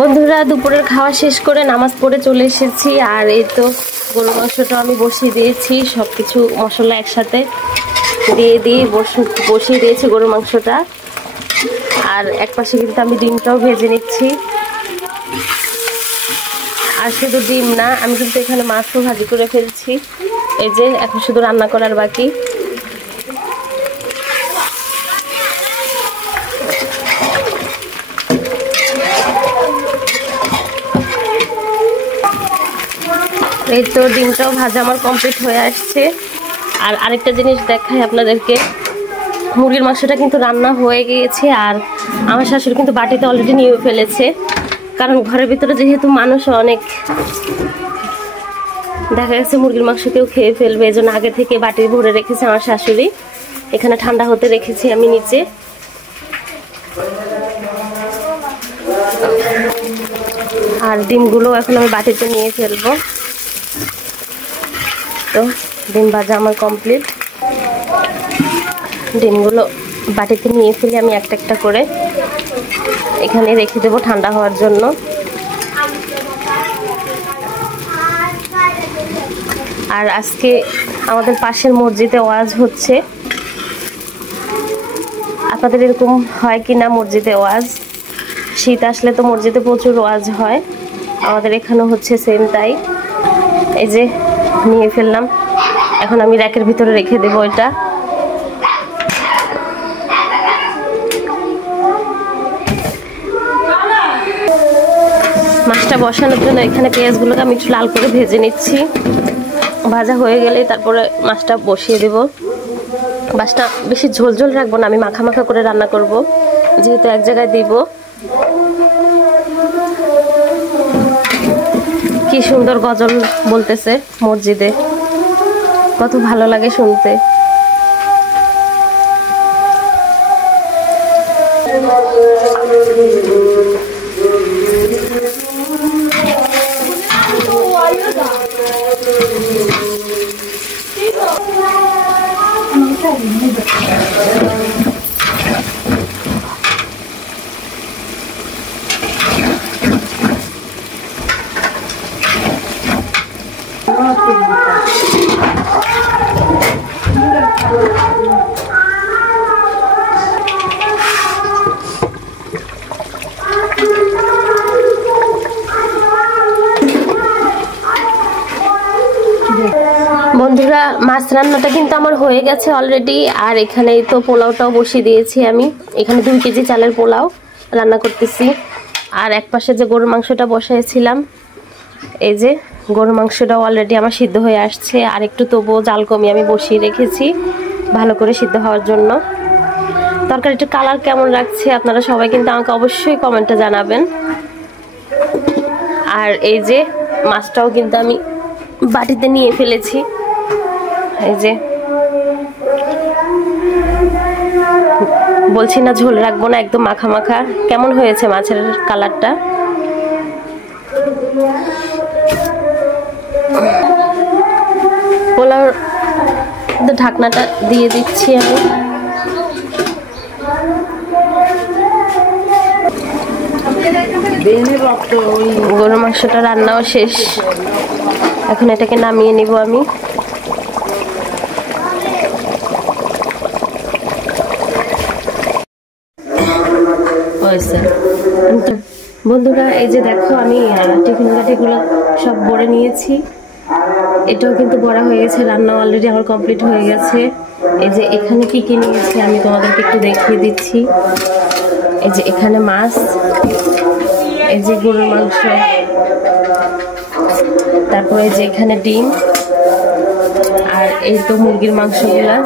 বন্ধুরা দুপুরের খাওয়া শেষ করে নামাজ পড়ে চলে এসেছি। আর এই তো গরুর মাংসটা আমি বসিয়ে দিয়েছি, সবকিছু মশলা একসাথে দিয়ে বসিয়ে দিয়েছি গরুর মাংসটা। আর এক পাশে কিন্তু আমি ডিমটাও ভেজে নিচ্ছি। আর শুধু ডিম না, আমি কিন্তু এখানে মাছও ভাজি করে ফেলছি। এই যে এখন শুধু রান্না করার বাকি। এই তো ডিমটাও ভাজা আমার কমপ্লিট হয়ে আসছে। আর আরেকটা জিনিস দেখাই আপনাদেরকে, মুরগির মাংসটা কিন্তু রান্না হয়ে গিয়েছে। আর আমার শাশুড়ি কিন্তু বাটিতে অলরেডি নিয়ে ফেলেছে, কারণ ঘরের ভিতরে যেহেতু মানুষ অনেক, দেখা গেছে মুরগির মাংস কেউ খেয়ে ফেলবে, এই জন্য আগে থেকে বাটি ভরে রেখেছে আমার শাশুড়ি। এখানে ঠান্ডা হতে রেখেছি আমি নিচে। আর ডিমগুলো এখন আমি বাটিতে নিয়ে ফেলবো। তো ডিম ভাজা আমার কমপ্লিট। ডিমগুলো বাটিতে নিয়ে ফেলে আমি একটা একটা করে এখানে রেখে দেবো ঠান্ডা হওয়ার জন্য। আর আজকে আমাদের পাশের মসজিদে ওয়াজ হচ্ছে। আপনাদের এরকম হয় কি না মসজিদে ওয়াজ? শীত আসলে তো মসজিদে প্রচুর ওয়াজ হয়, আমাদের এখানেও হচ্ছে সেম তাই। এই যে নিয়ে ফেললাম, এখন আমি র্যাকের ভিতরে রেখে দেবো এটা। মাছটা বসানোর জন্য এখানে পেঁয়াজগুলোকে আমি একটু লাল করে ভেজে নিচ্ছি। ভাজা হয়ে গেলে তারপরে মাছটা বসিয়ে দেব। মাছটা বেশি ঝোল ঝোল রাখবো না, আমি মাখা মাখা করে রান্না করব, যেহেতু এক জায়গায় দিব। কি সুন্দর গজল বলতেছে মসজিদে, কত ভালো লাগে শুনতে। বন্ধুরা মাছ রান্নাটা কিন্তু আমার হয়ে গেছে অলরেডি। আর এখানে তো পোলাওটাও বসিয়ে দিয়েছি আমি। এখানে 2 কেজি চালের পোলাও রান্না করতেছি। আর এক পাশে যে গরুর মাংসটা বসাইছিলাম, এই যে গরুর মাংসটাও অলরেডি আমার সিদ্ধ হয়ে আসছে। আর একটু তবুও জাল কমিয়ে আমি বসিয়ে রেখেছি ভালো করে সিদ্ধ হওয়ার জন্য। তরকারিটার কালার কেমন লাগছে আপনারা সবাই কিন্তু আমাকে অবশ্যই কমেন্টে জানাবেন। আর এই যে মাছটাও কিন্তু আমি বাটিতে নিয়ে ফেলেছি। এই যে বলছি না ঝোল রাখবো না, একদম মাখা মাখা। কেমন হয়েছে মাছের কালারটা? পোলাওর ঢাকনাটা দিয়ে দিচ্ছি আমি। গরুর মাংসটা রান্নাও শেষ, এখন এটাকে নামিয়ে নিব আমি। বন্ধুরা এই যে দেখো আমি টিফিন বাটিগুলো সব ভরে নিয়েছি। এটাও কিন্তু বড়া হয়ে গেছে, রান্না অলরেডি আমার কমপ্লিট হয়ে গেছে। এই যে এখানে কি কি নিয়েছি আমি তোমাদেরকে একটু দেখিয়ে দিচ্ছি। এই যে এখানে মাছ, এই যে গরুর মাংস, তারপরে যে এখানে ডিম, আর এই তো মুরগির মাংসগুলা।